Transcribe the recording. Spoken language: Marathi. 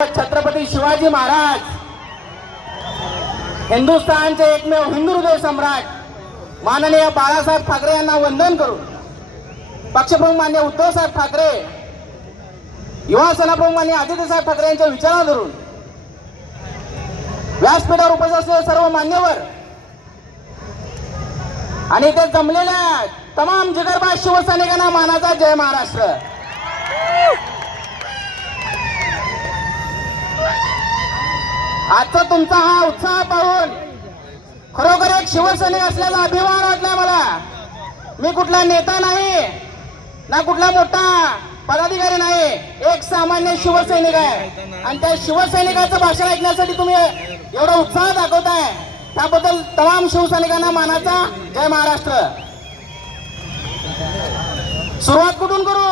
छत्रपती शिवाजी महाराज हिंदुस्थानचे एकमेव हिंदू हृदय सम्राट माननीय बाळासाहेब ठाकरे यांना वंदन करून पक्षप्रमुख मान्य उद्धवसाहेब ठाकरे युवा सेनाप्रमुख मान्य आदित्यसाहेब ठाकरे यांच्या विचारा धरून व्यासपीठावर उपस्थित असलेले सर्व मान्यवर आणि ते जमलेल्या तमाम जिगरबाज शिवसैनिकांना मानाचा जय महाराष्ट्र. आजचा तुमचा हा उत्साह पाहून खरोखर एक शिवसैनिक असल्याचा अभिमान वाटला मला. मी कुठला नेता नाही ना कुठला मोठा पदाधिकारी नाही एक सामान्य शिवसैनिक आहे. आणि त्या शिवसैनिकाचं भाषण ऐकण्यासाठी तुम्ही एवढा उत्साह दाखवताय. त्याबद्दल तमाम शिवसैनिकांना मानाचा जय महाराष्ट्र. सुरुवात कुठून करू?